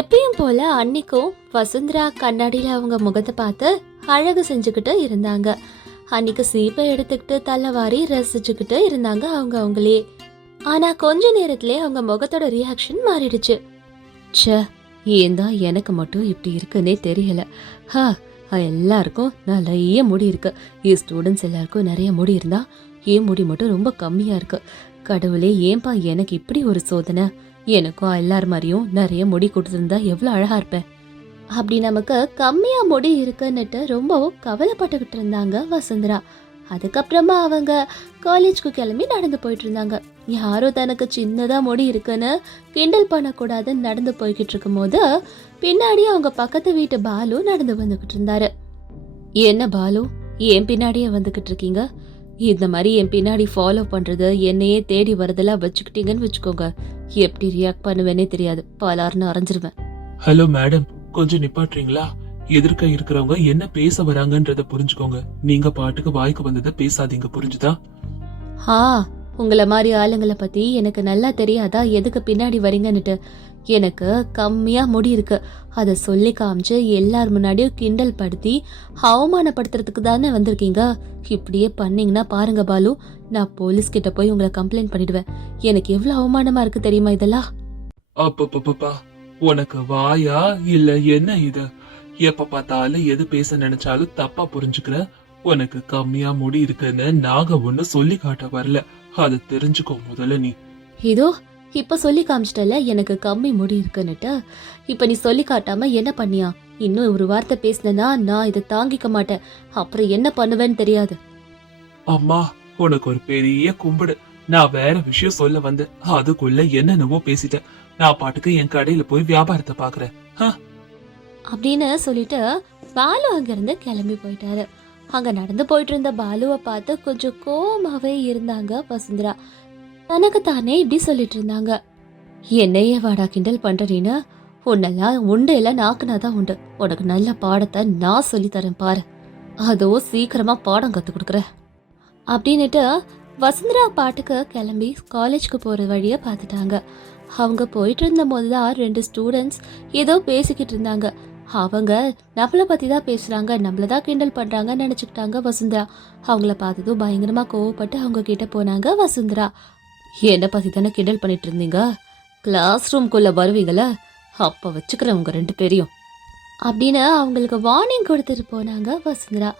எப்பயும் போல அன்னைக்கும் வசுந்தரா கண்ணாடியில அவங்க முகத்தை பார்த்து அழகு செஞ்சுக்கிட்டு இருந்தாங்க. அன்னைக்கு சீப்பை எடுத்துக்கிட்டு தலைவாரி ரசிச்சுக்கிட்டு இருந்தாங்க அவங்க அவங்களே. ஆனா கொஞ்ச நேரத்திலே அவங்க முகத்தோட ரியாக்ஷன் மாறிடுச்சு. ச்சே ஏன் தான் எனக்கு மட்டும் இப்படி இருக்குன்னே தெரியல. ஹா எல்லாருக்கும் நிறைய முடி இருக்கு. என் ஸ்டூடெண்ட்ஸ் எல்லாருக்கும் நிறைய முடி இருந்தா என் முடி மட்டும் ரொம்ப கம்மியா இருக்கு. கடவுளே ஏன்பா எனக்கு இப்படி ஒரு சோதனை? எனக்கும் எல்லார் மாதிரியும் நிறைய முடி கொடுத்துருந்தா எவ்வளோ அழகா இருப்பேன். அப்படி நமக்கு கம்மியா முடி இருக்குன்னுட்டு ரொம்பவும் கவலைப்பட்டுக்கிட்டு இருந்தாங்க வசுந்தரா. அதுக்கப்புறமா அவங்க காலேஜ்க்கு கிளம்பி நடந்து போயிட்டு இருந்தாங்க. யாரோ தனக்கு சின்னதாக முடி இருக்குன்னு கிண்டல் பண்ணக்கூடாதுன்னு நடந்து போய்கிட்டு இருக்கும்போது பின்னாடி அவங்க பக்கத்து வீட்டு பாலு நடந்து வந்துக்கிட்டு இருந்தாரு. என்ன பாலு? ஏன் பின்னாடியே வந்துக்கிட்டு இருக்கீங்க? இந்த மாதிரி என் பின்னாடி ஃபாலோ பண்றது என்னையே தேடி வரதெல்லாம் வச்சுக்கிட்டீங்கன்னு வச்சுக்கோங்க. எப்படி ரியாக்ட் பண்ணுவேனே தெரியாது. பலார்னு அரைஞ்சிருவேன். ஹலோ மேடம் கொஞ்சம் நிப்பாட்டுறீங்களா? எதிர்க்க இருக்கிறவங்க என்ன பேச வராங்கன்றத புரிஞ்சுக்கோங்க. நீங்க பாட்டுக்கு வாய்க்கு வந்ததை பேசாதீங்க புரிஞ்சுதா? ஆ உங்கள மாதிரி ஆளுங்களை பத்தி எனக்கு நல்லா தெரியாதா? எதுக்கு பின்னாடி வரீங்கன்னுட்டு. எனக்கு கம்மியா முடி இருக்கு. அதை சொல்லி காமிச்சு எல்லார் முன்னாடியும் கிண்டல் படுத்தி அவமானப்படுத்துறதுக்கு தானே வந்திருக்கீங்க? இப்படியே பண்ணீங்கன்னா பாருங்க பாலு நான் போலீஸ் கிட்ட போய் உங்களை கம்ப்ளைண்ட் பண்ணிடுவேன். எனக்கு எவ்வளவு அவமானமா இருக்கு தெரியுமா இதெல்லாம்? அப்பப்பப்பா உனக்கு வாயா இல்ல என்ன இது? எப்ப பார்த்தாலும் எது பேச நினைச்சாலும் தப்பா புரிஞ்சுக்கிற? உனக்கு கம்மியா முடி இருக்குன்னு நாங்க ஒண்ணு சொல்லி காட்ட வரல. அதை தெரிஞ்சுக்கோ முதல்ல நீ. இதோ இப்ப சொல்லி காமிச்சிட்டல எனக்கு கம்மி முடி இருக்குன்னுட்டு. இப்ப நீ சொல்லி காட்டாம என்ன பண்ணியா? இன்னும் ஒரு வார்த்தை பேசினா நான் இதை தாங்கிக்க மாட்டேன். அப்புறம் என்ன பண்ணுவேன்னு தெரியாது. அம்மா உனக்கு ஒரு பெரிய கும்பிடு. நான் வேற விஷயம் சொல்ல வந்தேன் அதுக்குள்ள என்னென்னவோ பேசிட்டேன். நான் பாட்டுக்கு என் கடையில போய் வியாபாரத்தை பாக்குறேன். அப்படின்னு சொல்லிட்டு பாலு அங்கிருந்து கிளம்பி போயிட்டாரு. அங்க நடந்து போயிட்டு இருந்த பாலுவை பார்த்து கொஞ்சம் கோவமாவே இருந்தாங்க வசுந்தரா. தனக்குத்தானே இப்படி சொல்லிட்டு இருந்தாங்க என்னையே வாடா கிண்டல் பண்றீன்னு உன்னெல்லாம் உண்டு இல்ல நாக்குனாதான் உண்டு. உனக்கு நல்ல பாடத்தை நான் சொல்லி தரேன் பாரு. அதோ சீக்கிரமா பாடம் கத்து கொடுக்குறேன் அப்படின்னுட்டு வசுந்தரா பாட்டுக்கு கிளம்பி காலேஜ்க்கு போற வழிய பார்த்துட்டாங்க. அவங்க போயிட்டு இருந்த போதுதான் ரெண்டு ஸ்டூடெண்ட்ஸ் ஏதோ பேசிக்கிட்டு இருந்தாங்க. அவங்க நம்மளை பற்றி தான் பேசுகிறாங்க நம்மள தான் கிண்டல் பண்ணுறாங்கன்னு நினச்சிக்கிட்டாங்க வசுந்தரா. அவங்கள பார்த்ததும் பயங்கரமாக கோவப்பட்டு அவங்க கிட்ட போனாங்க வசுந்தரா. என்ன பத்தி தானே கிண்டல் பண்ணிட்டு இருந்தீங்க கிளாஸ் ரூம்குள்ள வருவீங்களா? அப்ப வச்சுக்கிறேன் உங்க ரெண்டு பேரையும். அப்படின்னு அவங்களுக்கு வார்னிங் கொடுத்துட்டு போனாங்க வசுந்தரா.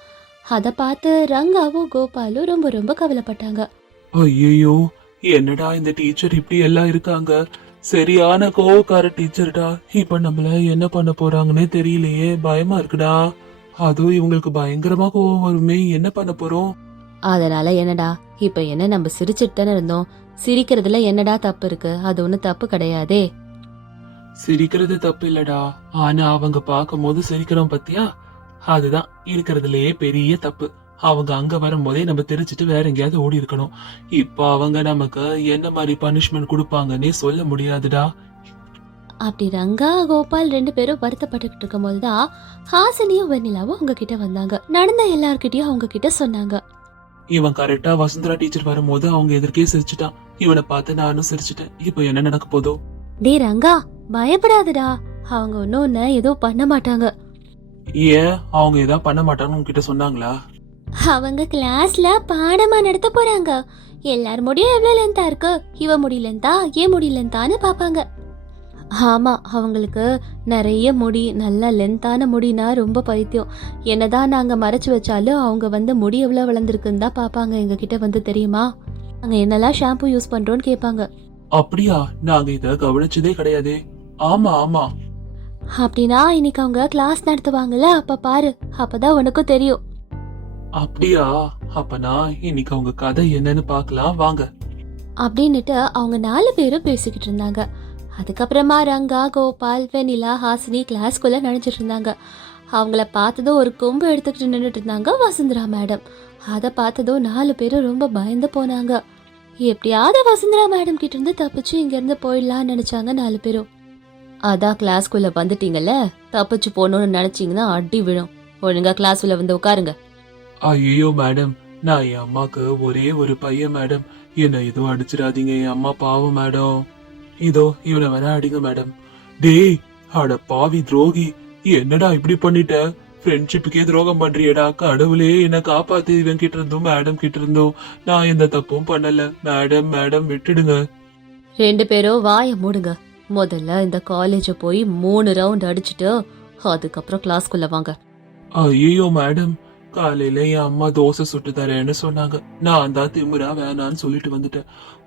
அதை பார்த்து ரங்காவும் கோபாலும் ரொம்ப ரொம்ப கவலைப்பட்டாங்க. ஐயோ என்னடா இந்த டீச்சர் இப்படி எல்லாம் இருக்காங்க? சரியான கோவக்கார டீச்சர்டா இப்ப நம்மள என்ன பண்ண போறாங்கன்னே தெரியலையே பயமா இருக்குடா. அதுவும் இவங்களுக்கு பயங்கரமா கோவம் வருமே என்ன பண்ண போறோம்? அதனால என்னடா இப்ப என்ன நம்ம சிரிச்சுட்டு இருந்தோம்? சிரிக்கிறதுல என்னடா தப்பு இருக்கு? அது ஒன்றும் தப்பு கிடையாதே. சிரிக்கிறது தப்பு இல்லடா. ஆனா அவங்க பார்க்கும்போது சிரிக்கிறோம் பத்தியா? அதுதான். இருக்கிறதுலயே பெரிய தப்பு. அவங்க அங்க வரும்போதே நம்ம தெரிச்சிட்டு வேற எங்கேயாவது ஓடி இருக்கணும். இப்ப அவங்க நமக்கு என்ன மாதிரி பனிஷ்மெண்ட் கொடுப்பாங்கன்னே சொல்ல முடியாதுடா. அப்படி ரங்கா கோபால் ரெண்டு பேரும் வருத்தப்பட்டுக்கிட்டு இருக்கும்போது தான் ஹாசினியும் வெண்ணிலாவும் அவங்க கிட்ட வந்தாங்க. நடந்த எல்லார்கிட்டயும் அவங்க கிட்ட சொன்னாங்க. இவன் கரெக்டா வசுந்தரா டீச்சர் வரும்போது அவங்க எதிர்க்கே சிரிச்சுட்டான். இவனை பார்த்து நானும் சிரிச்சிட்டேன். இப்போ என்ன நடக்க போதோ? டே ரங்கா பயப்படாதடா. அவங்க ஒன்னும் உன்னை ஏதோ பண்ண மாட்டாங்க. ஏன்? அவங்க ஏதாவது பண்ண மாட்டாங்கன்னு உங்ககிட்ட சொன்னாங்களா? அவங்க கிளாஸ்ல பாடமா நடத்த போறாங்க. எல்லார் முடியும் எவ்வளவு லென்த்தா இருக்கு? இவ முடி லென்த்தா ஏன் முடி லென்த்தான்னு பாப்பாங்க ஆமா அவங்களுக்கு நிறைய முடி நல்ல லென்த்தான முடினா ரொம்ப பைத்தியம். என்னதான் நாங்க மறைச்சு வச்சாலும் அவங்க வந்து முடி எவ்வளவு வளர்ந்துருக்குன்னு தான் பாப்பாங்க எங்க கிட்ட வந்து தெரியுமா? நாங்க என்னெல்லாம் ஷாம்பு யூஸ் பண்றோம்னு கேட்பாங்க. அப்படியா? நாங்க இத கவனிச்சதே கிடையாதே. ஆமா ஆமா. அப்படின்னா இன்னைக்கு அவங்க கிளாஸ் நடத்துவாங்கல்ல அப்ப பாரு. அப்பதான் உனக்கும் தெரியும். அப்படியா? அப்பனா இன்னைக்கு அவங்க கதை என்னன்னு பார்க்கலாம். வாங்க. அப்படின்னுட்டு அவங்க நாலு பேரும் பேசிக்கிட்டு இருந்தாங்க. அதுக்கப்புறமா ரங்கா கோபால் வெனிலா ஹாசினி கிளாஸ்குள்ளே நினச்சிட்டு இருந்தாங்க. அவங்கள பார்த்ததும் ஒரு கொம்பு எடுத்துக்கிட்டு நின்றுட்டு இருந்தாங்க வசுந்தரா மேடம் அதை பார்த்ததும் நாலு பேரும் ரொம்ப பயந்து போனாங்க. எப்படியாவது வசுந்தரா மேடம் கிட்ட இருந்து தப்பிச்சு இங்கேருந்து போயிடலாம்னு நினச்சாங்க நாலு பேரும். அதான் கிளாஸ்க்குள்ள வந்துட்டீங்கல்ல? தப்பிச்சு போகணும்னு நினச்சிங்கன்னா அடி விழும். ஒழுங்கா கிளாஸ்ல வந்து உட்காருங்க. ஐயோ மேடம் நான் என் அம்மாக்கு ஒரே ஒரு பையன் மேடம் என்ன எதுவும் அடிச்சிடாதீங்க என் அம்மா பாவம் மேடம் இதோ இவனை வேணா அடிங்க மேடம். டேய் அட பாவி துரோகி என்னடா இப்படி பண்ணிட்ட? ஃப்ரெண்ட்ஷிப்புக்கே துரோகம் பண்றியடா கடவுளே என்ன காப்பாத்து இவன் கிட்ட இருந்தும் மேடம் கிட்ட இருந்தும் நான் எந்த தப்பும் பண்ணல. மேடம் மேடம் விட்டுடுங்க. ரெண்டு பேரும் வாயை மூடுங்க. முதல்ல இந்த காலேஜ போய் மூணு ரவுண்ட் அடிச்சுட்டு அதுக்கப்புறம் கிளாஸ்க்குள்ள வாங்க. ஐயோ மேடம். காலையில என் அம்மா தோசை சுட்டு தரேன்னு சொன்னாங்க. நான் தான் திமுறா வேணான்னு சொல்லிட்டு வந்துட்டேன்.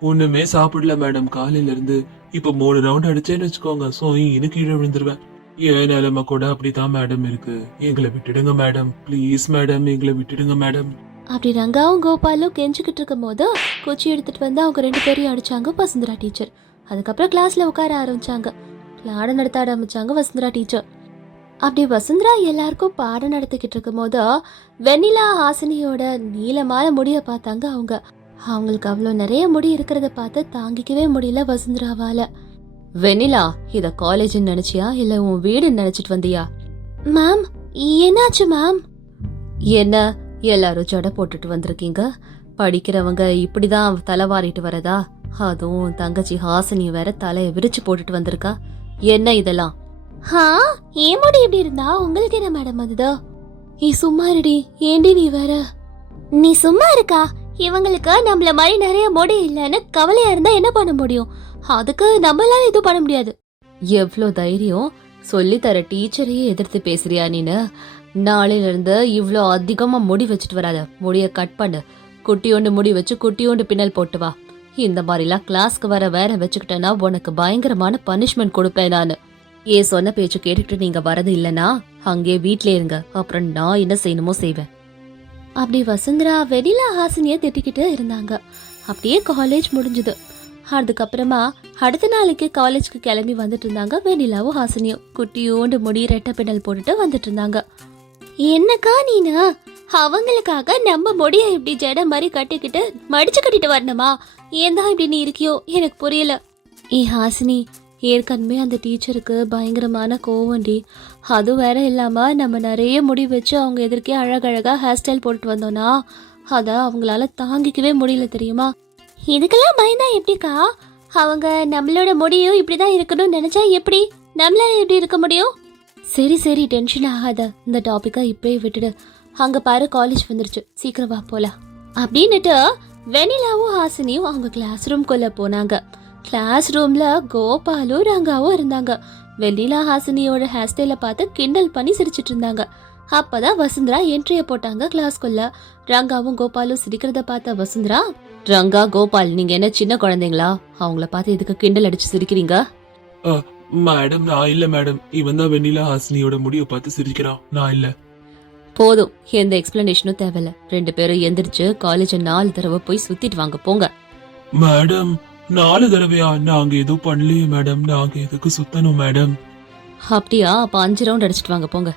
ஒண்ணுமே சாப்பிடல மேடம் காலையில இருந்து. இப்ப மூணு ரவுண்ட் அடிச்சேன்னு வச்சுக்கோங்க சோ இன்னும் கீழே விழுந்துருவேன். என் நிலைமை கூட அப்படிதான் மேடம் இருக்கு. எங்களை விட்டுடுங்க மேடம். ப்ளீஸ் மேடம் எங்களை விட்டுடுங்க மேடம். அப்படி ரங்காவும் கோபாலும் கெஞ்சிக்கிட்டு இருக்கும் போது கொச்சி எடுத்துட்டு வந்து அவங்க ரெண்டு பேரையும் அடிச்சாங்க வசுந்தரா டீச்சர் அதுக்கப்புறம் கிளாஸ்ல உட்கார ஆரம்பிச்சாங்க. ஆட நடத்த ஆரம்பிச்சாங்க வசுந்தரா டீச்சர் அப்படி வசுந்தரா எல்லாருக்கும் பாடம் நடத்திக்கிட்டு இருக்கும் போது வெண்ணிலா ஹாசினியோட நீளமான முடிய பார்த்தாங்க அவங்க. அவங்களுக்கு அவ்வளோ நிறைய முடி இருக்கிறத பார்த்து தாங்கிக்கவே முடியல வசுந்தராவால. வெண்ணிலா இத காலேஜ் நினைச்சியா? இல்ல உன் வீடு நினைச்சிட்டு வந்தியா? மேம் என்னாச்சு மேம்? என்ன? எல்லாரும் ஜடை போட்டுட்டு வந்திருக்கீங்க? படிக்கிறவங்க இப்படிதான் தலைவாரிட்டு வரதா? அதுவும் தங்கச்சி ஹாசினி வேற தலைய விரிச்சு போட்டுட்டு வந்திருக்கா? என்ன இதெல்லாம்? ஹா ஏன் முடி இப்படி இருந்தா? உங்களுக்கு என்ன மேடம் அதுதோ? நீ சும்மா இருடி. ஏண்டி நீ வேற? நீ சும்மா இருக்கா? இவங்களுக்கு நம்மள மாதிரி நிறைய முடி இல்லைன்னு கவலையா இருந்தா என்ன பண்ண முடியும்? அதுக்கு நம்மளால எதுவும் பண்ண முடியாது. எவ்வளோ தைரியம்? சொல்லித்தர டீச்சரையே எதிர்த்து பேசுறியா நீனு? நாளையில இருந்து இவ்வளோ அதிகமா முடி வச்சுட்டு வராத. முடிய கட் பண்ணு. குட்டியோண்டு முடி வச்சு குட்டியோண்டு பின்னல் போட்டு வா. இந்த மாதிரிலாம் கிளாஸ்க்கு வர வேற வச்சுக்கிட்டேன்னா உனக்கு பயங்கரமான பனிஷ்மெண்ட் கொடுப்பேன் நான். ஏ சொன்ன பேச்சு கேட்டுக்கிட்டு நீங்க வரது இல்லனா அங்கே வீட்ல இருங்க. அப்புறம் நான் என்ன செய்யணுமோ செய்வேன். அப்படி வசுந்தரா வெடிலா ஹாசினிய திட்டிக்கிட்டு இருந்தாங்க. அப்படியே காலேஜ் முடிஞ்சது. அதுக்கப்புறமா அடுத்த நாளைக்கு காலேஜ்க்கு கிளம்பி வந்துட்டு இருந்தாங்க வெண்ணிலாவும் ஹாசினியும். குட்டியோண்டு முடி ரெட்டை பின்னல் போட்டுட்டு வந்துட்டு இருந்தாங்க. என்னக்கா நீனா? அவங்களுக்காக நம்ம முடிய இப்படி ஜட மாதிரி கட்டிக்கிட்டு மடிச்சு கட்டிட்டு வரணுமா? ஏன் தான் இப்படி நீ இருக்கியோ? எனக்கு புரியல. ஏ ஹாசினி ஏற்கனவே அந்த டீச்சருக்கு பயங்கரமான கோவண்டி. அது வேற இல்லாமல் நம்ம நிறைய முடி வச்சு அவங்க எதிர்க்கே அழகழகாக ஹேர் ஸ்டைல் போட்டுட்டு வந்தோம்னா அதை அவங்களால தாங்கிக்கவே முடியல தெரியுமா? இதுக்கெல்லாம் பயந்தா எப்படிக்கா? அவங்க நம்மளோட முடியும் இப்படிதான் இருக்கணும்னு நினைச்சா எப்படி? நம்மளால எப்படி இருக்க முடியும்? சரி சரி டென்ஷன் ஆகாத. இந்த டாப்பிக்கை இப்பயே விட்டுடு. அங்கே பாரு காலேஜ் வந்துருச்சு. சீக்கிரம் வா அப்படின்னுட்டு வெனிலாவும் ஹாசினியும் அவங்க கிளாஸ் ரூம்குள்ளே போனாங்க. கிளாஸ் ரூம்ல கோபாலும் ரங்காவும் இருந்தாங்க. வெண்ணிலா ஹாசினியோட ஹேர் ஸ்டைல பார்த்து கிண்டல் பண்ணி சிரிச்சிட்டு இருந்தாங்க. அப்பதான் வசுந்தரா என்ட்ரிய போட்டாங்க கிளாஸ்க்குள்ள ரங்காவும் கோபாலும் சிரிக்கிறத பார்த்த வசுந்தரா ரங்கா கோபால் நீங்க என்ன சின்ன குழந்தைங்களா? அவங்கள பார்த்து எதுக்கு கிண்டல் அடிச்சு சிரிக்கிறீங்க? மேடம் நான் இல்ல மேடம் இவன் தான் வெண்ணிலா ஹாசினியோட முடிவை பார்த்து சிரிக்கிறான். நான் இல்ல. போதும். எந்த எக்ஸ்பிளனேஷனும் தேவையில்ல. ரெண்டு பேரும் எந்திரிச்சு காலேஜ் நாலு தடவை போய் சுத்திட்டு வாங்க. போங்க. மேடம் நாலு தடவையா நாங்க எதுவும் பண்ணலையே மேடம். நாங்க எதுக்கு சுத்தணும் மேடம்? அப்படியா? அப்ப அஞ்சு ரவுண்ட் அடிச்சிட்டு வாங்க போங்க.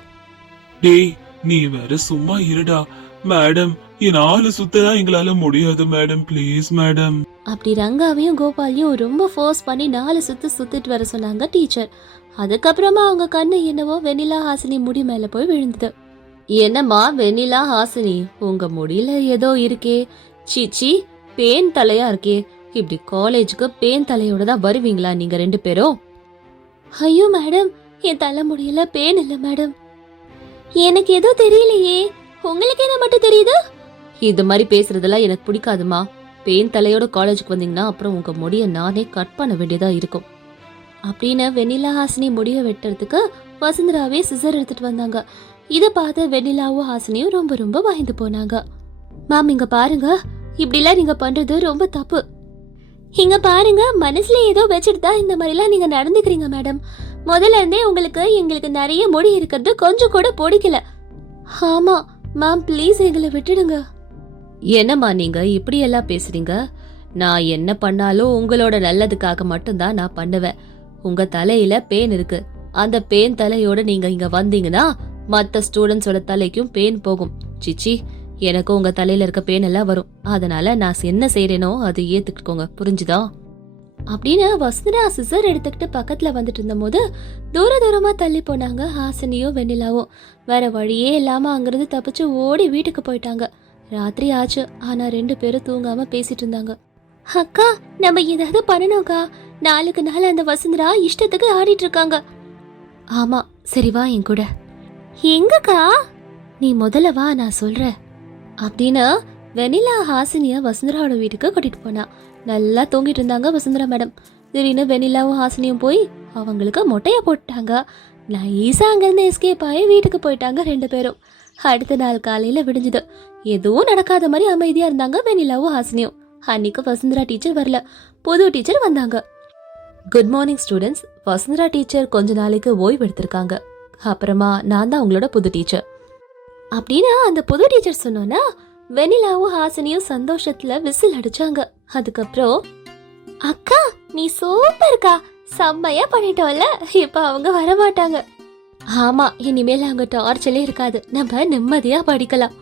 டேய் நீ வேற சும்மா இருடா. மேடம் என் நாலு சுத்ததான் எங்களால முடியாது மேடம். Please madam. அப்படி ரங்காவையும் கோபாலையும் ரொம்ப ஃபோர்ஸ் பண்ணி நாலு சுத்து சுத்திட்டு வர சொன்னாங்க டீச்சர் அதுக்கப்புறமா அவங்க கண்ணு என்னவோ வெண்ணிலா ஹாசினி முடி மேல போய் விழுந்தது. என்னம்மா வெண்ணிலா ஹாசினி? உங்க முடியில ஏதோ இருக்கே. சீச்சி பேன் தலையா இருக்கே. இப்படி காலேஜுக்கு பேன் தலையோட தான் வருவீங்களா நீங்க ரெண்டு பேரும்? ஐயோ மேடம் என் தலை முடியல பேன் இல்ல மேடம். எனக்கு ஏதோ தெரியலையே. உங்களுக்கு என்ன மட்டும் தெரியுது? இது மாதிரி பேசுறதெல்லாம் எனக்கு பிடிக்காதுமா. பேன் தலையோட காலேஜுக்கு வந்தீங்கன்னா அப்புறம் உங்க முடிய நானே கட் பண்ண வேண்டியதா இருக்கும். அப்படின்னு வெண்ணிலா ஹாசினி முடிய வெட்டுறதுக்கு வசுந்தராவே சிசர் எடுத்துட்டு வந்தாங்க. இதை பார்த்து வெண்ணிலாவும் ஹாசினியும் ரொம்ப ரொம்ப பயந்து போனாங்க. மேம் இங்க பாருங்க. இப்படிலாம் நீங்க பண்றது ரொம்ப தப்பு. இங்க பாருங்க மனசுல ஏதோ வச்சுட்டு தான் இந்த மாதிரிலாம் நீங்க நடந்துக்கிறீங்க மேடம். முதல்ல இருந்தே உங்களுக்கு எங்களுக்கு நிறைய முடி இருக்கிறது கொஞ்சம் கூட பிடிக்கல. ஆமா மேம் ப்ளீஸ் எங்களை விட்டுடுங்க. என்னம்மா நீங்க இப்படி எல்லாம் பேசுறீங்க? நான் என்ன பண்ணாலும் உங்களோட நல்லதுக்காக மட்டும்தான் நான் பண்ணுவேன். உங்க தலையில பேன் இருக்கு. அந்த பேன் தலையோட நீங்க இங்க வந்தீங்கன்னா மத்த ஸ்டூடெண்ட்ஸோட தலைக்கும் பேன் போகும். சிச்சி எனக்கும் உங்க தலையில இருக்க பேன் எல்லாம் வரும். அதனால நான் என்ன செய்யறேனோ அதை ஏத்துக்கிட்டுக்கோங்க. புரிஞ்சுதா? அப்படின்னு வசுந்தரா சிசர் எடுத்துக்கிட்டு பக்கத்துல வந்துட்டு இருந்தபோது தூர தூரமா தள்ளி போனாங்க ஹாசினியும் வெண்ணிலாவும் வேற வழியே இல்லாம அங்கிருந்து தப்பிச்சு ஓடி வீட்டுக்கு போயிட்டாங்க. ராத்திரி ஆச்சு. ஆனா ரெண்டு பேரும் தூங்காம பேசிட்டு இருந்தாங்க. அக்கா நம்ம ஏதாவது பண்ணணும்க்கா. நாளுக்கு நாள் அந்த வசுந்தரா இஷ்டத்துக்கு ஆடிட்டு இருக்காங்க. ஆமா சரி வா என் கூட. எங்கக்கா? நீ முதல்ல வா நான் சொல்றேன். அப்படின்னு வெனிலா ஹாசினிய வசுந்தராவோட வீட்டுக்கு கூட்டிட்டு போனா. நல்லா தூங்கிட்டு இருந்தாங்க வசுந்தரா மேடம். திடீர்னு வெனிலாவும் ஹாசினியும் போய் அவங்களுக்கு மொட்டையை போட்டாங்க. நைஸா அங்கேருந்து எஸ்கேப் ஆகி வீட்டுக்கு போயிட்டாங்க ரெண்டு பேரும். அடுத்த நாள் காலையில விடிஞ்சுது. எதுவும் நடக்காத மாதிரி அமைதியா இருந்தாங்க வெனிலாவும் ஹாசினியும். அன்னைக்கு வசுந்தரா டீச்சர் வரல. புது டீச்சர் வந்தாங்க. Good morning students Vasundhara teacher கொஞ்ச நாளைக்கு ஓய்வு எடுத்திருக்காங்க. அப்புறமா நான் தான் உங்களோட புது டீச்சர் அப்படின்னு அந்த புது டீச்சர் சொன்னோன்னா வெனிலாவும் ஹாசனியும் சந்தோஷத்துல விசில் அடிச்சாங்க. அதுக்கப்புறம் அக்கா நீ சூப்பர்க்கா செம்மையா பண்ணிட்டோம்ல. இப்ப அவங்க வரமாட்டாங்க. ஆமா இனிமேல் அவங்க டார்ச்சலே இருக்காது. நம்ம நிம்மதியா படிக்கலாம்.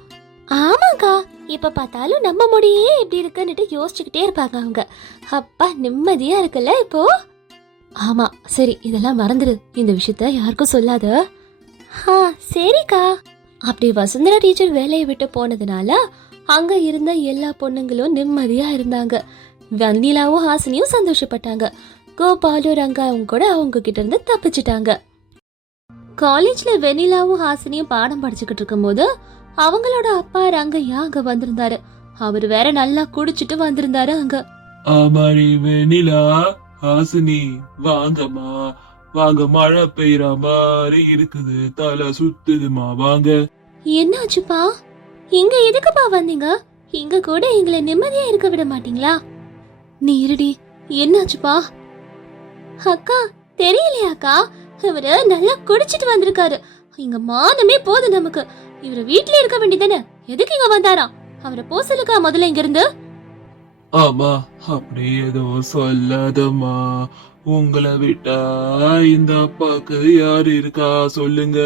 ஆமாக்கா. இப்ப பார்த்தாலும் நம்ம முடியே இப்படி இருக்குன்னுட்டு யோசிச்சுக்கிட்டே இருப்பாங்க அவங்க. அப்பா நிம்மதியா இருக்குல்ல இப்போ? ஆமா சரி இதெல்லாம் மறந்துடு இந்த விஷயத்த யாருக்கும் சொல்லாத. ஆ சரிக்கா. அப்படி வசுந்தரா டீச்சர் வேலையை விட்டு போனதுனால அங்க இருந்த எல்லா பொண்ணுங்களும் நிம்மதியா இருந்தாங்க. வந்திலாவும் ஹாசினியும் சந்தோஷப்பட்டாங்க. கோபாலு ரங்காவும் கூட அவங்க கிட்ட இருந்து தப்பிச்சிட்டாங்க. காலேஜ்ல வெனிலாவும் ஹாசினியும் பாடம் படிச்சுக்கிட்டு இருக்கும்போது அவங்களோட அப்பா ரங்கையா அங்க வந்திருந்தாரு. அவர் வேற நல்லா குடிச்சிட்டு வந்திருந்தாரு அங்க. ஆமாடி வெனிலா ஹாசினி வாங்கம்மா. வாங்க மழை பெய்யற மாதிரி இருக்குது. தலை சுத்துதுமா வாங்க. என்னாச்சுப்பா? இங்க எதுக்குப்பா வந்தீங்க? இங்க கூட எங்களை நிம்மதியா இருக்க விட மாட்டீங்களா? நீ இருடி என்னாச்சுப்பா? அக்கா தெரியலையாக்கா இவரு நல்லா குடிச்சிட்டு வந்திருக்காரு. இங்க மானமே போதும் நமக்கு. இவரு வீட்ல இருக்க வேண்டியதானே எதுக்கு இங்க வந்தாராம் அவரை போ சொல்லுக்கா முதல்ல இங்க இருந்து ஆமா அப்படி ஏதோ சொல்லாதம்மா. உங்களை விட்டா இந்த அப்பாக்கு யாரு இருக்கா சொல்லுங்க.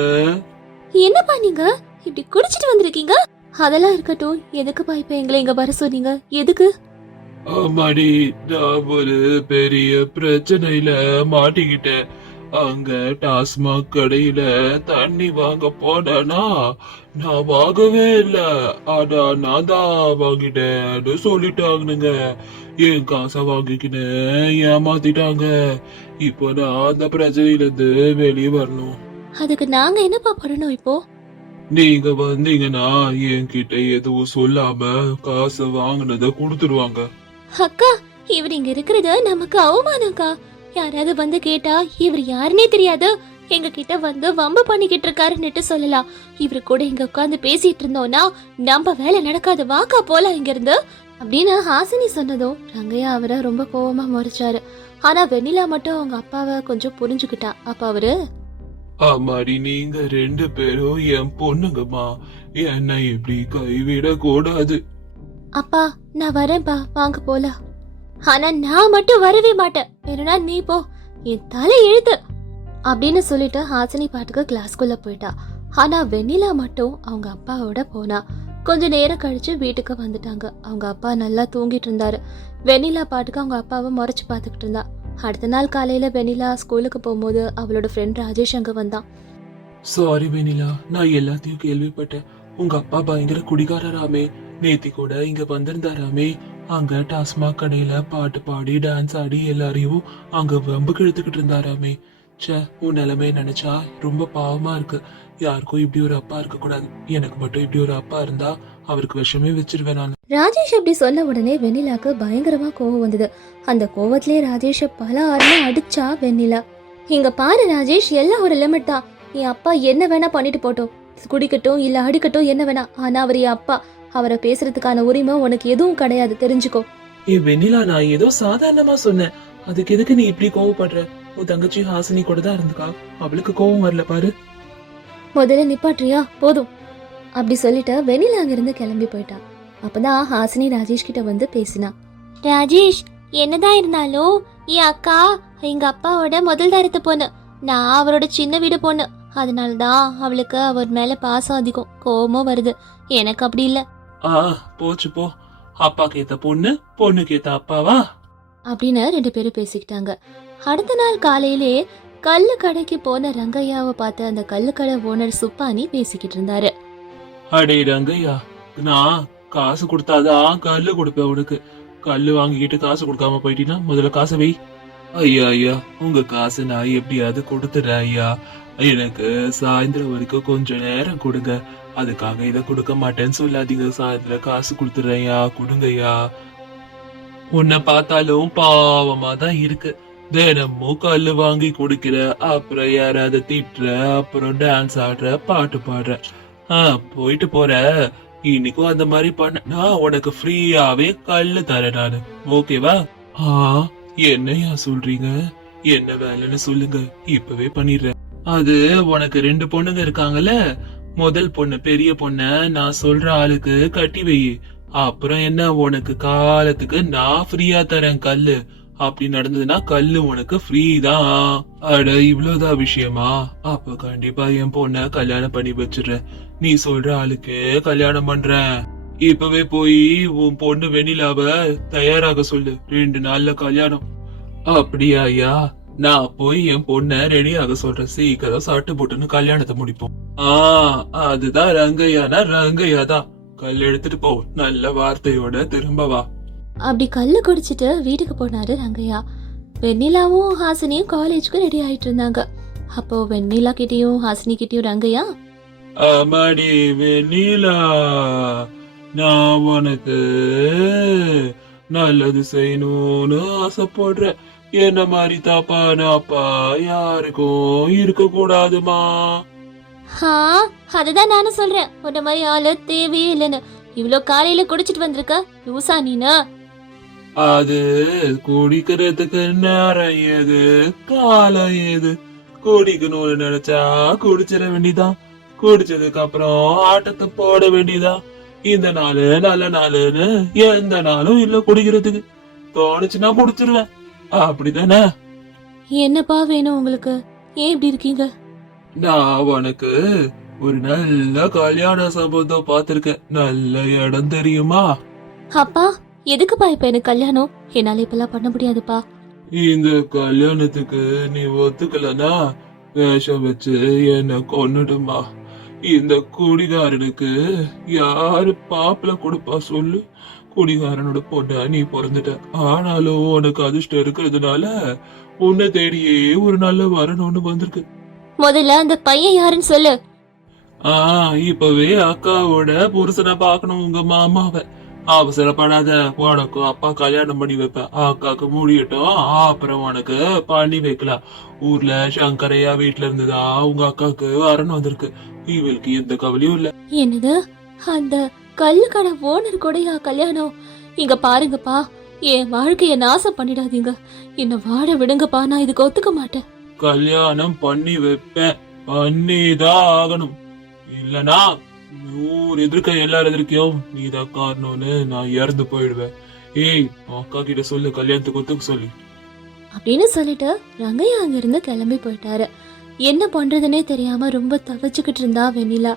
என்னப்பா நீங்க? இப்படி குடிச்சிட்டு வந்திருக்கீங்க? அதெல்லாம் இருக்கட்டும். எதுக்குப்பா இப்ப எங்களை இங்க வர சொன்னீங்க? எதுக்கு? ஆமாடி நான் ஒரு பெரிய பிரச்சனையில மாட்டிக்கிட்டேன். அங்க டாஸ்மாக் கடையில தண்ணி வாங்க போனேனா நான் வாங்கவே இல்ல. ஆனா நான் தான் வாங்கிட்டேன்னு சொல்லிட்டாங்கனுங்க. என் காசை வாங்கிக்கின்னு ஏமாத்திட்டாங்க. இப்போ நான் அந்த பிரச்சனையில இருந்து வெளியே வரணும். அதுக்கு நாங்க என்னப்பா பண்ணணும் இப்போ? நீங்க வந்தீங்கன்னா என்கிட்ட எதுவும் சொல்லாம காசை வாங்கினதை கொடுத்துடுவாங்க அக்கா இவர் இங்க இருக்கிறது நமக்கு அவமானம்க்கா. யாராவது வந்து கேட்டா இவர் யாருன்னே தெரியாது. எங்க கிட்ட வந்து வம்பு பண்ணிக்கிட்டு இருக்காருன்னுட்டு சொல்லலாம். இவரு கூட இங்க உட்கார்ந்து பேசிட்டு இருந்தோம்னா நம்ம வேலை நடக்காது. வாக்கா போலாம் இங்க இருந்து அப்படின்னு ஹாசினி சொன்னதும் ரங்கையா அவரை ரொம்ப கோவமா முறைச்சாரு. ஆனா வெண்ணிலா மட்டும் அவங்க அப்பாவை கொஞ்சம் புரிஞ்சுக்கிட்டா. அப்ப அவரு ஆமாடி நீங்க ரெண்டு பேரும் என் பொண்ணுங்கம்மா. என்னை இப்படி கைவிட கூடாது அப்பா நான் வரேன்ப்பா. வாங்க போலாம். ஆனா நான் மட்டும் வரவே மாட்டேன். வேணும்னா நீ போ என் தலை எழுத்து அப்படின்னு சொல்லிட்டு ஹாசினி பாட்டுக்கு கிளாஸ்குள்ள போயிட்டா. ஆனா வெண்ணிலா மட்டும் அவங்க அப்பாவோட போனா. கொஞ்ச நேரம் கழிச்சு வீட்டுக்கு வந்துட்டாங்க. அவங்க அப்பா நல்லா தூங்கிட்டு இருந்தாரு. வெண்ணிலா பாட்டுக்கு அவங்க அப்பாவை முறைச்சு பார்த்துக்கிட்டு இருந்தா. அடுத்த நாள் காலையில வெண்ணிலா ஸ்கூலுக்கு போகும்போது அவளோட ஃப்ரெண்ட் ராஜேஷ் அங்க வந்தான். சாரி வெனிலா நான் எல்லாத்தையும் கேள்விப்பட்டேன். உங்க அப்பா பயங்கர குடிகாரராமே. நேத்தி கூட இங்க வந்திருந்தாராமே. அங்க டாஸ்மாக் கடையில பாட்டு பாடி டான்ஸ் ஆடி எல்லாரையும் அங்க வம்புக்கு இழுத்துக்கிட்டு இருந்தாராமே. சே உன் நிலைமை நினைச்சா ரொம்ப பாவமா இருக்கு. யாருக்கும் இப்படி ஒரு அப்பா இருக்க கூடாது. எனக்கு மட்டும் இப்படி ஒரு அப்பா இருந்தா அவருக்கு விஷமே வச்சிருவேன் நான். ராஜேஷ் அப்படி சொன்ன உடனே வெண்ணிலாக்கு பயங்கரமா கோவம் வந்தது. அந்த கோவத்திலே ராஜேஷ பல ஆறுல அடிச்சா வெண்ணிலா. இங்க பாரு ராஜேஷ் எல்லாம் ஒரு லிமிட் தான். என் அப்பா என்ன வேணா பண்ணிட்டு போட்டோம். குடிக்கட்டும் இல்ல அடிக்கட்டும் என்ன வேணா. ஆனா அவர் என் அப்பா அவரை பேசுறதுக்கான உரிமை உனக்கு எதுவும் கிடையாது தெரிஞ்சுக்கோ. ஏ வெண்ணிலா நான் ஏதோ சாதாரணமா சொன்னேன். அதுக்கு எதுக்கு நீ இப்படி கோவப்படுற? உன் தங்கச்சி ஹாசினி கூட தான் இருந்துக்கா. அவளுக்கு கோவம் வரல பாரு. முதல்ல நிப்பாட்றியா போதும். அப்படி சொல்லிட்டு வெண்ணிலா அங்கிருந்து கிளம்பி போயிட்டா. அப்பதான் ஹாசினி ராஜேஷ் கிட்ட வந்து பேசினா. ராஜேஷ் என்னதான் இருந்தாலும் என் அக்கா எங்க அப்பாவோட முதல் தரத்து பொண்ணு. நான் அவரோட சின்ன வீடு பொண்ணு. அதனால தான் அவளுக்கு அவர் மேல பாசம் அதிகம் கோபமும் வருது. எனக்கு அப்படி இல்ல. ஆ போச்சு போ. அப்பாக்கு ஏத்த பொண்ணு பொண்ணுக்கு ஏத்த அப்பாவா? அப்படின்னு ரெண்டு பேரும் பேசிக்கிட்டாங்க. அடுத்த நாள் காலையிலே கல்லு கடைக்கு போன ரங்கையாவை பார்த்து அந்த கல்லு கடை ஓனர் சுப்பானி பேசிக்கிட்டு இருந்தாரு. அடே ரங்கையா நான் காசு கொடுத்தாதான் கல்லு கொடுப்பேன் உனக்கு. கல்லு வாங்கிக்கிட்டு காசு கொடுக்காம போயிட்டீங்கன்னா முதல்ல காசை வை. ஐயா ஐயா உங்க காசு நான் எப்படியாவது கொடுத்துறேன் ஐயா. எனக்கு சாயந்தரம் வரைக்கும் கொஞ்ச நேரம் கொடுங்க. அதுக்காக இதை கொடுக்க மாட்டேன்னு சொல்லாதீங்க. சாயந்தரம் காசு கொடுத்துறேன்யா கொடுங்கய்யா. உன்னை பார்த்தாலும் பாவமா தான் இருக்கு. தினமும் கல்லு வாங்கி குடிக்கிற அப்புறம் யாராவது திட்டுற அப்புறம் டான்ஸ் ஆடுற பாட்டு பாடுற. ஆ போயிட்டு போற. இன்னைக்கும் அந்த மாதிரி பண்ண நான் உனக்கு ஃப்ரீயாவே கல்லு தரேன் நானு. ஓகேவா ஆ என்னையா சொல்றீங்க? என்ன வேலைன்னு சொல்லுங்க. இப்பவே பண்ணிடுறேன். அது உனக்கு ரெண்டு பொண்ணுங்க இருக்காங்கல்ல? முதல் பொண்ணு பெரிய பொண்ண நான் சொல்ற ஆளுக்கு கட்டி வை. அப்புறம் என்ன உனக்கு காலத்துக்கு நான் ஃப்ரீயா தரேன் கல்லு. அப்படி நடந்ததுன்னா கல்லு உனக்கு ஃப்ரீ தான் அட இவ்வளவுதான் விஷயமா? அப்ப கண்டிப்பா என் பொண்ண கல்யாணம் பண்ணி வச்சிடுறேன். நீ சொல்ற ஆளுக்கு கல்யாணம் பண்றேன். இப்பவே போய் உன் பொண்ணு வெண்ணிலாவ தயாராக சொல்லு. ரெண்டு நாள்ல கல்யாணம். அப்படியா ஐயா? நான் போய் என் பொண்ண ரெடியாக சொல்றேன் சீக்கிரம் சாட்டு போட்டுன்னு கல்யாணத்தை முடிப்போம். ஆ அதுதான் ரங்கையானா ரங்கையா தான் கல் எடுத்துட்டு போ. நல்ல வார்த்தையோட திரும்ப வா. அப்படி கல்லு குடிச்சிட்டு வீட்டுக்கு போனாரு ரங்கையா. வெண்ணிலாவும் ஹாசினியும் காலேஜுக்கு ரெடி ஆயிட்டு இருந்தாங்க. அப்போ வெண்ணிலா கிட்டயும் ஹாசினி கிட்டயும் ரங்கையா? அம்மாடி வெண்ணிலா நான் உனக்கு நல்லது செய்யணும்னு ஆசைப்படுறேன். என்ன மாதிரி தாப்பான அப்பா? யாருக்கும் இருக்க கூடாதுமா ஹா அதுதான் நானும் சொல்றேன். உன்ன மாதிரி ஆளு தேவையே இல்லைன்னு. இவ்ளோ காலையில குடிச்சிட்டு வந்திருக்க? லூசா நீனா? அது குடிக்கிறதுக்கு நேரம் ஏது காலம் ஏது குடிக்கணும்னு நினைச்சா குடிச்சிட வேண்டியதான் குடிச்சதுக்கு அப்புறம் ஆட்டத்தை போட வேண்டியதா? இந்த நாளு நல்ல நாளுன்னு எந்த நாளும் இல்ல குடிக்கிறதுக்கு. தோணுச்சுன்னா குடிச்சிருவேன். அப்படிதானே? என்னப்பா வேணும் உங்களுக்கு? ஏன் இப்படி இருக்கீங்க? நான் உனக்கு ஒரு நல்ல கல்யாண சம்பந்தம் பார்த்திருக்கேன். நல்ல இடம் தெரியுமா? அப்பா எதுக்குப்பா இப்ப எனக்கு கல்யாணம்? என்னால இப்பெல்லாம் பண்ண முடியாதுப்பா. இந்த கல்யாணத்துக்கு நீ ஒத்துக்கலனா வேஷம் வச்சு என்ன கொன்னுடுமா. இந்த குடிகாரனுக்கு யாரு பாப்புல கொடுப்பா சொல்லு. குடிகாரனோட பொண்ணா நீ பிறந்துட்ட. ஆனாலும் உனக்கு அதிர்ஷ்டம் இருக்கிறதுனால உன்னை தேடியே ஒரு நல்ல வரணும்னு வந்திருக்கு. முதல்ல அந்த பையன் யாருன்னு சொல்லு. ஆ இப்பவே அக்காவோட புருஷனை பார்க்கணும் உங்க மாமாவை. அவசரப்படாத உனக்கு அப்பா கல்யாணம் பண்ணி வைப்பேன் அக்காக்கு முடியட்டும் அப்புறம் உனக்கு பண்ணி வைக்கலாம். ஊர்ல சங்கரையா வீட்டுல இருந்துதா உங்க அக்காவுக்கு வரணும் வந்திருக்கு. இவளுக்கு எந்த கவலையும் இல்ல. என்னது? அந்த கல்லு கடை ஓனர் கூடயா கல்யாணம் இங்க பாருங்கப்பா. என் வாழ்க்கைய நாசம் பண்ணிடாதீங்க. என்ன வாழ விடுங்கப்பா. நான் இதுக்கு ஒத்துக்க மாட்டேன். கல்யாணம் பண்ணி வைப்பேன். பண்ணிதான் ஆகணும். இல்லனா நூறு எதிர்க்க எல்லார் எதிர்க்கையும் நீதான் காரணம்னு நான் இறந்து போயிடுவேன். ஏய் அக்கா கிட்ட சொல்லு கல்யாணத்துக்கு ஒத்துக்க சொல்லு. அப்படின்னு சொல்லிட்டு ரங்கையா அங்கிருந்து கிளம்பி போயிட்டாரு. என்ன பண்றதுனே தெரியாம ரொம்ப தவிச்சுக்கிட்டு இருந்தா வெண்ணிலா.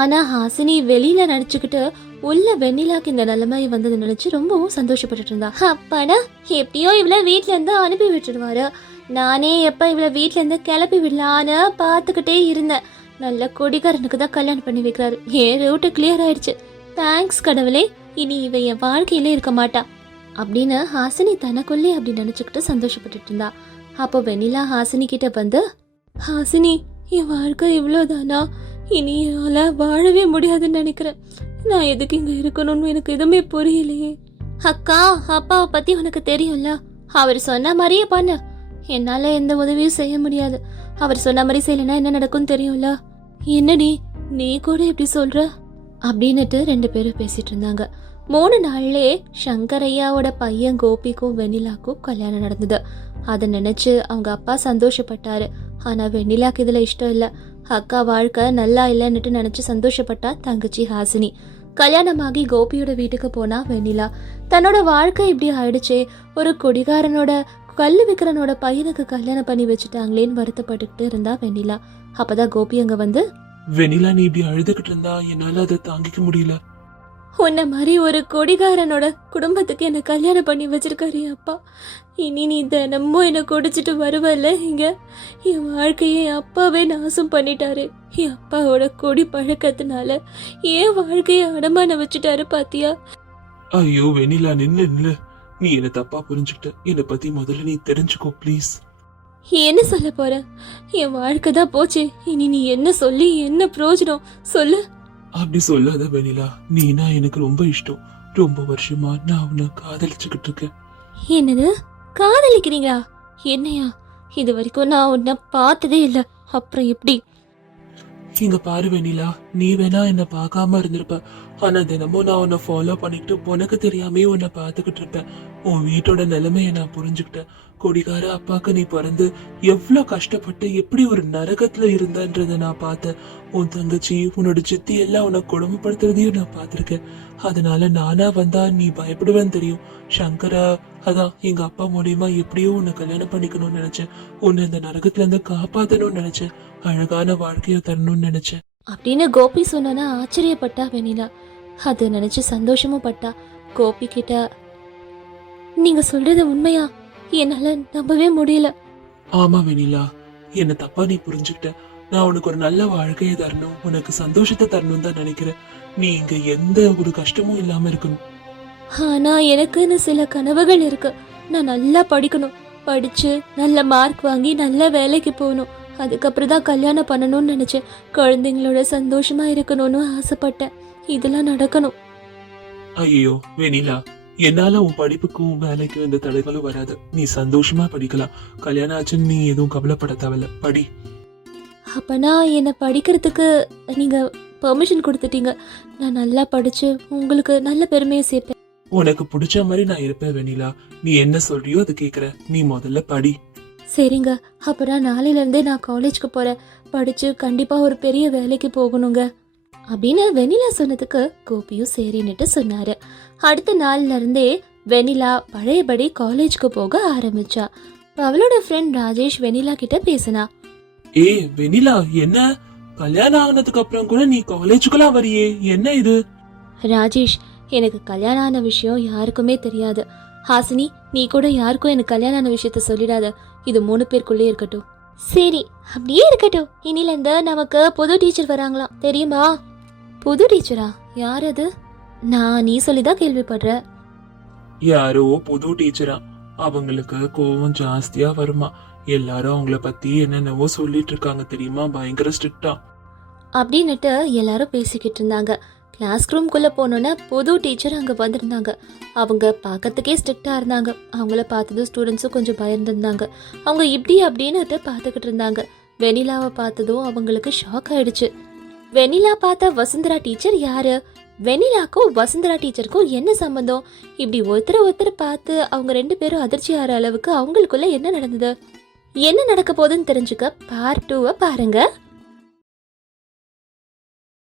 ஆனா ஹாசினி வெளியில நடிச்சுக்கிட்டு உள்ள வெண்ணிலாக்கு இந்த நிலைமை வந்தது நினைச்சு ரொம்பவும் சந்தோஷப்பட்டுட்டு இருந்தா. அப்பாடா எப்படியோ இவள வீட்ல இருந்து அனுப்பி விட்டுடுவாரு நானே எப்ப இவள வீட்ல இருந்து கிளப்பி விடலான்னு பாத்துக்கிட்டே இருந்தேன். நல்ல கொடிகாரனுக்கு தான் கல்யாணம் பண்ணி வைக்கிறாரு. ஏன் ரூட்டு கிளியர் ஆயிடுச்சு. தேங்க்ஸ் கடவுளே இனி இவ என் வாழ்க்கையில இருக்க மாட்டா. அப்படின்னு ஹாசினி தனக்குள்ளே அப்படி நினைச்சுக்கிட்டு சந்தோஷப்பட்டுட்டு இருந்தா. அப்போ வெண்ணிலா ஹாசினி கிட்ட வந்து ஹாசினி என் வாழ்க்கை இவ்வளோதானா இனி என்னால வாழவே முடியாதுன்னு நினைக்கிறேன். நான் எதுக்கு இங்க இருக்கணும்னு எனக்கு எதுவுமே புரியலையே. அக்கா அப்பாவை பத்தி உனக்கு தெரியும்ல? அவர் சொன்ன மாதிரியே பண்ணு. என்னால எந்த உதவியும் செய்ய முடியாது. அவர் சொன்ன மாதிரி செய்யலைன்னா என்ன நடக்கும்னு தெரியும்ல? என்னடி நீ கூட இப்படி சொல்ற? அப்படின்னுட்டு ரெண்டு பேரும் பேசிட்டு இருந்தாங்க. மூணு நாள்லே சங்கரையாவோட பையன் கோபிக்கும் வெண்ணிலாக்கும் கல்யாணம் நடந்தது. அதை நினைச்சு அவங்க அப்பா சந்தோஷப்பட்டாரு. ஆனா வெண்ணிலாக்கு இதுல இஷ்டம் இல்ல. அக்கா வாழ்க்கை நல்லா இல்லைன்னுட்டு நினைச்சு சந்தோஷப்பட்டா தங்கச்சி ஹாசினி. கல்யாணமாகி கோபியோட வீட்டுக்கு போனா வெண்ணிலா. தன்னோட வாழ்க்கை இப்படி ஆயிடுச்சே. ஒரு குடிகாரனோட கல் விக்கிறனோட பையனுக்கு கல்யாணம் பண்ணி வச்சுட்டாங்களேன்னு வருத்தப்பட்டுக்கிட்டு இருந்தா வெண்ணிலா. அப்பதான் கோபி அங்க வந்து வெண்ணிலா நீ இப்படி அழுதுகிட்டு இருந்தா என்னால அதை தாங்கிக்க முடியல. உன்ன மாதிரி ஒரு கொடிகாரனோட குடும்பத்துக்கு என்ன கல்யாணம் பண்ணி வச்சிருக்காரு அப்பா. இனி நீ தினமும் என்ன குடிச்சிட்டு வருவல்ல இங்க? என் வாழ்க்கையை என் அப்பாவே நாசம் பண்ணிட்டாரு. என் அப்பாவோட கொடி பழக்கத்தினால என் வாழ்க்கையை அடமான வச்சுட்டாரு பாத்தியா? ஐயோ வெண்ணிலா நில்லு நில்லு. நீ என்ன தப்பா புரிஞ்சுக்கிட்ட? என்னை பத்தி முதல்ல நீ தெரிஞ்சுக்கோ ப்ளீஸ் என்ன சொல்ல போற? என் வாழ்க்கை தான் போச்சு. இனி நீ என்ன சொல்லி என்ன பிரயோஜனம்? சொல்லு. அப்படி சொல்லாத வெனிலா நீனா எனக்கு ரொம்ப இஷ்டம். ரொம்ப வருஷமா நான் உன்னை காதலிச்சுக்கிட்டு இருக்கேன். என்னது? காதலிக்கிறீங்களா? என்னையா? இது வரைக்கும் நான் உன்னை பார்த்ததே இல்லை. அப்புறம் எப்படி? இங்க பாரு வெண்ணிலா நீ வேணா என்ன பார்க்காம இருந்திருப்ப. ஆனா தினமும் நான் உன்னை ஃபாலோ பண்ணிக்கிட்டு உனக்கு தெரியாமே உன்னை பார்த்துக்கிட்டு இருப்பேன். உன் வீட்டோட நிலைமைய நான் புரிஞ்சுக்கிட்டேன். கொடிகார அப்பாக்கு நீ பிறந்து எவ்வளவு கஷ்டப்பட்டு எப்படி ஒரு நரகத்துல இருந்தன்றத நான் பார்த்தேன். உன் தங்கச்சி உன்னோட சித்தி எல்லாம் உன்னை கொடுமைப்படுத்துறதையும் நான் பார்த்திருக்கேன். அதனால நானா வந்தா நீ பயப்படுவேன்னு தெரியும். சங்கரா அதான் எங்க அப்பா மூலியமா எப்படியோ உன்னை கல்யாணம் பண்ணிக்கணும்னு நினைச்சேன். உன்னை இந்த நரகத்துல இருந்து காப்பாத்தணும்னு நினைச்சேன். அழகான வாழ்க்கைய தரணும்னு நினைச்சேன். அப்படின்னு கோபி சொன்னா ஆச்சரியப்பட்டா வெனிலா அது நினைச்சு சந்தோஷமும் பட்டா. கோபி கிட்ட நீங்க சொல்றது உண்மையா? என்னால நம்பவே முடியல. ஆமா வெனிலா என்ன தப்பா நீ புரிஞ்சுக்கிட்ட. நான் உனக்கு ஒரு நல்ல வாழ்க்கையை தரணும் உனக்கு சந்தோஷத்தை தரணும் தான் நினைக்கிறேன். நீ இங்க எந்த ஒரு கஷ்டமும் இல்லாம இருக்கணும். ஆனா எனக்குன்னு சில கனவுகள் இருக்கு. நான் நல்லா படிக்கணும். படிச்சு நல்ல மார்க் வாங்கி நல்ல வேலைக்கு போகணும். அதுக்கப்புறம் தான் கல்யாணம் பண்ணணும்னு நினைச்சேன். குழந்தைங்களோட சந்தோஷமா இருக்கணும்னு ஆசைப்பட்டேன். இதெல்லாம் நடக்கணும். ஐயோ வெனிலா என்னால உன் படிப்புக்கும் வேலைக்கும் எந்த தடைகளும் வராது. நீ சந்தோஷமா படிக்கலாம். கல்யாணம் ஆச்சுன்னு நீ எதுவும் கவலைப்பட தேவையில்ல. படி. அப்பனா என்னை படிக்கிறதுக்கு நீங்க பெர்மிஷன் கொடுத்துட்டீங்க. நான் நல்லா படிச்சு உங்களுக்கு நல்ல பெருமையை சேர்ப்பேன். உனக்கு பிடிச்ச மாதிரி நான் இருப்பேன் வெனிலா. நீ என்ன சொல்றியோ அதை கேக்குற. நீ முதல்ல படி. சரிங்க அப்புறம் நாளையில இருந்தே நான் காலேஜ்க்கு போறேன். படிச்சு கண்டிப்பா ஒரு பெரிய வேலைக்கு போகணுங்க. அப்படின்னு வெனிலா சொன்னதுக்கு கோபியும் சரின்னுட்டு சொன்னாரு. அடுத்த நாள்ல இருந்தே வெனிலா பழையபடி காலேஜ்க்கு போக ஆரம்பிச்சா. அவளோட ஃப்ரெண்ட் ராஜேஷ் வெனிலா கிட்ட பேசினா ஏய் வெனிலா என்ன? கல்யாணம் ஆனதுக்கு அப்புறம் கூட நீ காலேஜுக்குலாம் வரியே? என்ன இது? ராஜேஷ் எனக்கு கல்யாணம் ஆன விஷயம் யாருக்குமே தெரியாது. ஹாசினி நீ கூட யாருக்கும் எனக்கு கல்யாணம் ஆன விஷயத்த சொல்லிடாத. இது மூணு பேருக்குள்ளே இருக்கட்டும். சரி அப்படியே இருக்கட்டும். இனில இருந்து நமக்கு புது டீச்சர் வராங்களாம். தெரியுமா? புது டீச்சரா யார் அது? நான் நீ சொல்லிதான் கேள்விப்படுறேன் யாரோ புது டீச்சரா அவங்களுக்கு கோவம் ஜாஸ்தியா வருமா? எல்லாரும் அவங்கள பத்தி என்னென்னவோ சொல்லிட்டு இருக்காங்க. தெரியுமா? பயங்கர ஸ்ட்ரிக்டா அப்படின்னுட்டு எல்லாரும் பேசிக்கிட்டு இருந்தாங்க. கிளாஸ் ரூம்குள்ளே போனோன்னே புது டீச்சர் அங்கே வந்திருந்தாங்க. அவங்க பார்க்கறதுக்கே ஸ்ட்ரிக்டாக இருந்தாங்க. அவங்கள பார்த்ததும் ஸ்டூடெண்ட்ஸும் கொஞ்சம் பயந்துருந்தாங்க. அவங்க இப்படி அப்படின்னுட்டு பார்த்துக்கிட்டு இருந்தாங்க. வெனிலாவை பார்த்ததும் அவங்களுக்கு ஷாக் ஆயிடுச்சு. வெனிலா பார்த்த வசுந்தரா டீச்சர் யாரு? வெனிலாக்கும் வசுந்தரா டீச்சருக்கும் என்ன சம்பந்தம்? இப்படி ஒருத்தரை ஒருத்தர் பார்த்து அவங்க ரெண்டு பேரும் அதிர்ச்சி ஆகிற அளவுக்கு அவங்களுக்குள்ள என்ன நடந்தது? என்ன நடக்க போகுதுன்னு தெரிஞ்சுக்க பார்ட் டூவை பாருங்கள்